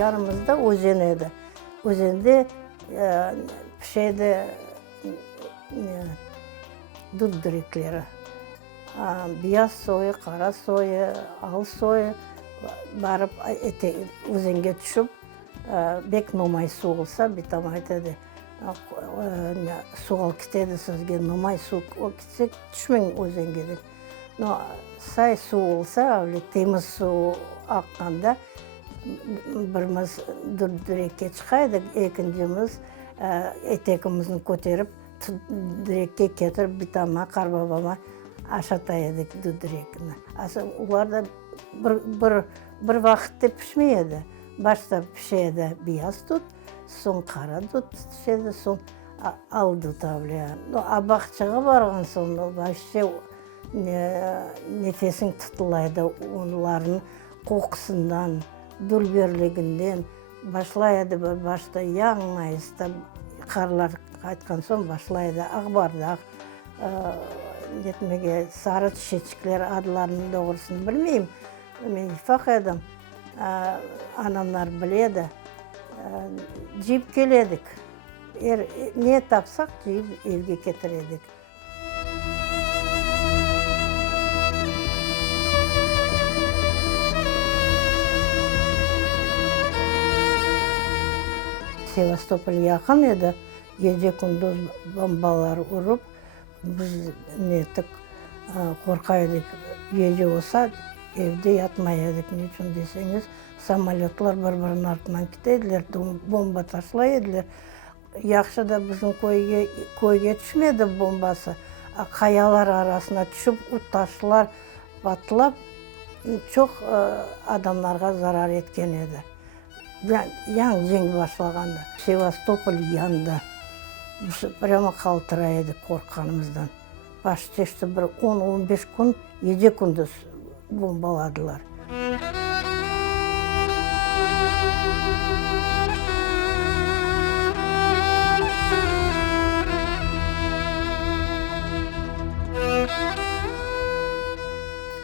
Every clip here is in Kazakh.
жанымызда өзен еді өзенде ә, пішеді не, дұд дүреклері А, бияз сойы қара сойы ал сойы барып а, ете, өзенге түсіп ә, бек номай су болса битам айтады «А, қо- ә, не, суға кетеді сізге номай су о, кетсе түшмең өзенге деп но сай біріміз дүрекке шығайдық екіншіміз ә, етегімізді көтеріп дүрекке кетіріп битама қарбабама ашатай едік дүрекіні олар да бір, бір, бір уақытта пішмейді башта пішеді бияз дұт соң қара дұт пішеді соң а- ал дұт авлия но а бақшаға барған соң вообще не, нефесің тұтылайды олардың қоқысынан дүрберлігінен башлайды башта яң қарлар қайтқан соң башлайды. Ақбардақ ә, нетмеге сары шешкілер адларының doğruсын білмеймін. Мен ифақ едім. Ә, анамдар біледі. Ә, жиып келедік. Не тапсақ жиып елге кетіредік. Севастополь жақын еді. Геже күндіз бомбалар ұрып біз неттік қорқа едік. Геже болса едік. Не үшін десеңіз самолетлар бір бірінің артынан кетеділер бомба ташлай еділер. Яқшы да біздің көйге, көйге түшмеді бомбасы. Қаялар арасына түсіп ұтташылар батылап çok ә, адамдарға зарар еткен жеңіп башлағанда севастополь янды біз прямо қалтырай едік қорыққанымыздан почти бір 10-15 күн еже күндіз бомбаладылар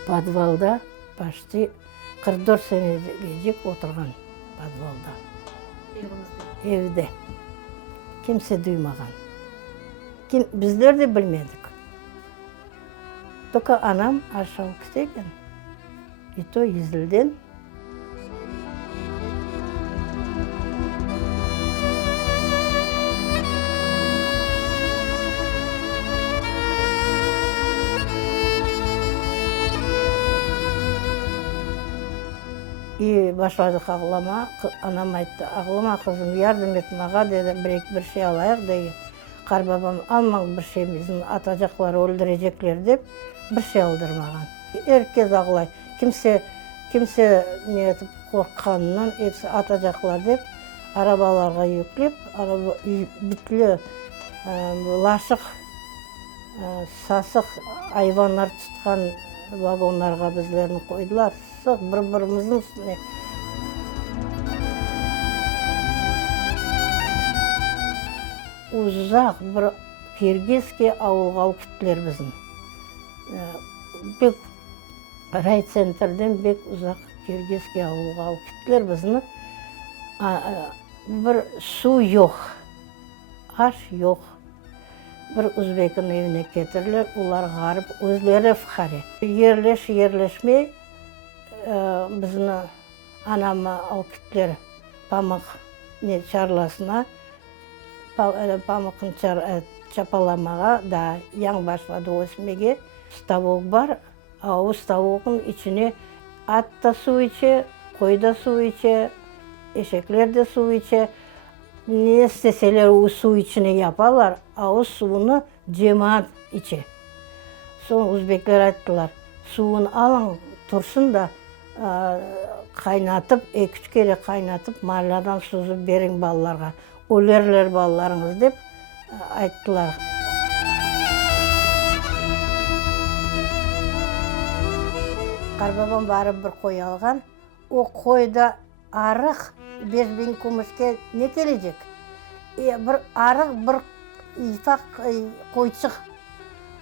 подвалда почти 44 сенеге отырған. Подвалда евде kimse duymаған Ким, біздер де білмедік только анам ашау кетеген и то езілден и башладық ағлама Қ- анам айтты ағлама қызым ярдым ет маға деді бір бір şey алайық деген. Қарбабам алмаң бір şey біздің ата жақлар өлдірежеклер деп бір şey алдырмаған еркез ағлай kimse kimse не етіп қорыққанынан ата жақлар деп арабаларға yüklеп арaba бүтлі лашық ә, сасық айвандар тұтқан вагондарға біздерін қойдылар. Сық бір біріміздің үстіне. Ұзақ бір киргизский ауылға алып кеттілер біздің бек райцентрден бек ұзақ киргизский ауылға алып кеттілер бізді бір су жоқ аш жоқ бір өзбектің үйіне кетірілер олар ғарып өзлері фхаре. Ерлеш ерлешмей ә, бізді анама алып кеттілер памық не чарласына па- ә, памықын чапаламаға да яң башлады өсмеге ставок бар ауыз ставогын içine ат та су içe қой да су içe eşekler de su içe ne isteseler o su içine yaparlar ауыз суыны cemaat içe соң өзбектер айттылар. Суын алың тұрсын да қайнатып екі үш кере қайнатып марлядан сүзіп берің балаларға. Өлерлер балаларыңыз деп айттылар. Қарбабам барып бір қой алған. О қойда арық бес bin күміске не e, бір арық бір ифақ қойшық.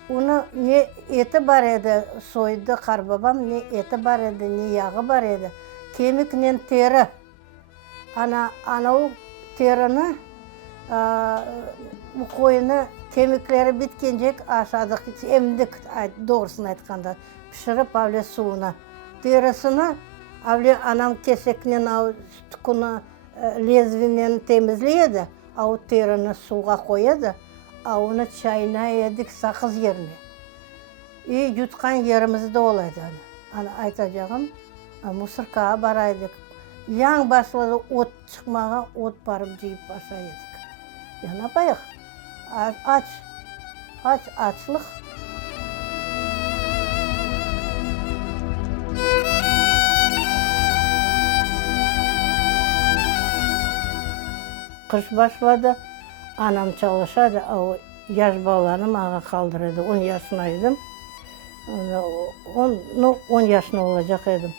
Оны не еті бар еді сойды қарбабам не еті бар еді не яғы бар еді. Кемікнен тері. Ана анау теріні ә, қойыны біткен жек ашадық. Емдік айт- doğruсын айтқанда пішіріп әуле суына. Терісini әуле анам кесекінен ау тұқыны лезвімен темізлейді ау теріні суға қояды. Ауыны чайнайдық сақыз жеріне и жұтқан жерімізде олайды ана ана айтacağım а, мусоркаға барайдық яң басылады от шықмаған от барып жиып аша едік янапайық ач ач ачлық қыш башылады анам çalışады ал жас баланы маған қалдырады он жасына едім он ну он жасына olacak едім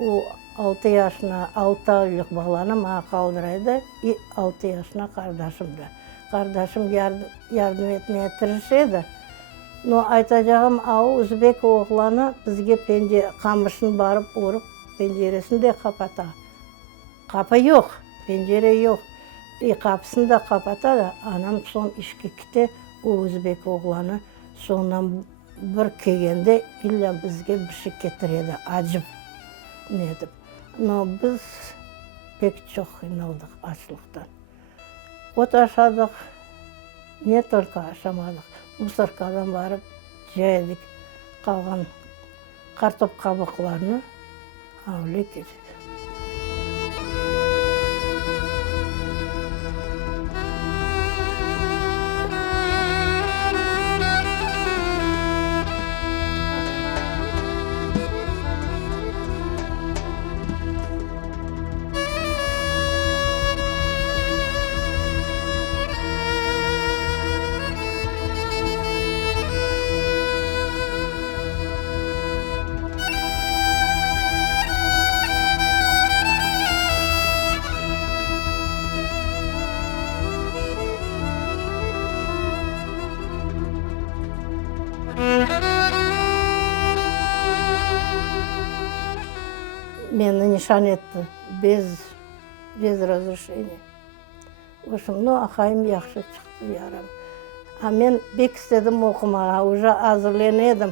у алты yaşına алты айлық баланы маған қалдырайды и алты yaşına қардашымды қардашым ярдым, етмeye тырышады но айтacağım ау өзбек оғланы бізге пенде қамышын барып ұрып пенжересін де қапата қапы жоқ пенжере и қапысын да қапатады анам сон ішке кете ол өзбек оғланы соңынан бір келгенде illa бізге бір şey кетіреді ажып нетіп но біз пек çok қиналдық ашлықтан от ашадық не только ашамадық мусоркадан барып жайдық қалған картоп қабықларını әуле нишан етті без без разрешения в общем ну ақайым жақсы шықты ярам а мен бек істедім оқымаға уже әзірленедім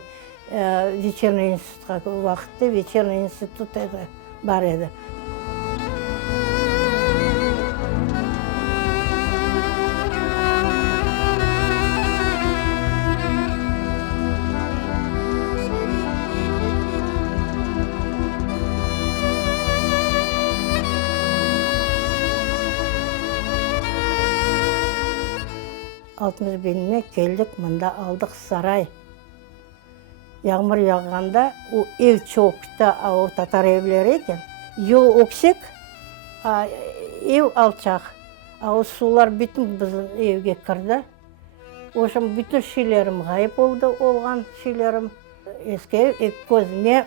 ә, вечерний институтқа ол уақытта вечерний институт еді бар еді алтымыш беліне келдік мында алдық сарай. Çokta o tatar evleri ekan yol öksek a, ev alçak a, o sular bütün bizim evге kirdi ошым gayip oldu olgan şeylerim eski ev ek koz ne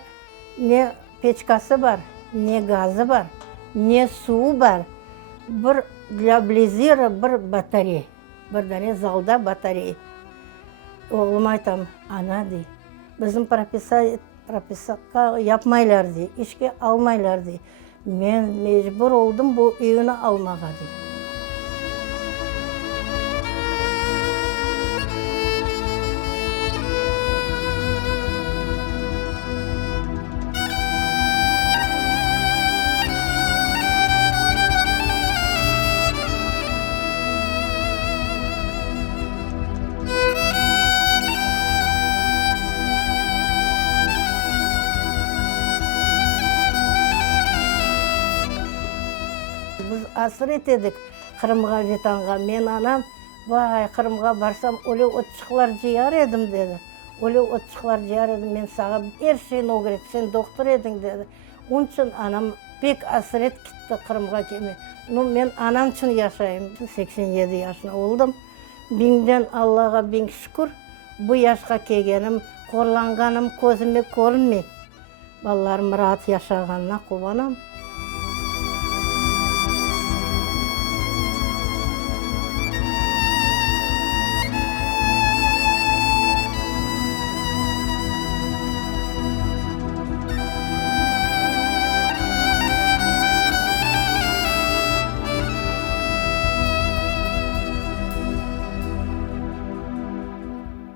ne печкасы бар не газы бар не суы бар. Бір для близира бір батарей бір дәне залда батарей оғлыма айтам ана дей. Біздің прописать прописатқа yapмайлар дей. Ішке алмайлар дей. Мен мejbur болдым бұл үйіні алмаға дей. Біз асыр етедік қырымға ветанға мен анам вай қырымға барсам оле отшықлар жияр едім деді. Оле отшықлар жияр едім мен саған ершейін ол керек сен доктор едің деді. Onun үшін анам бек асырет кетті қырымға келмей. Ну мен анам үшін яшаймын 87 yaşına болдым. Биңден аллаға биң шүкір бұл yaşқа келгенім қорланғаным көзіме көрінмей балаларым rahat yaşағанына қуанам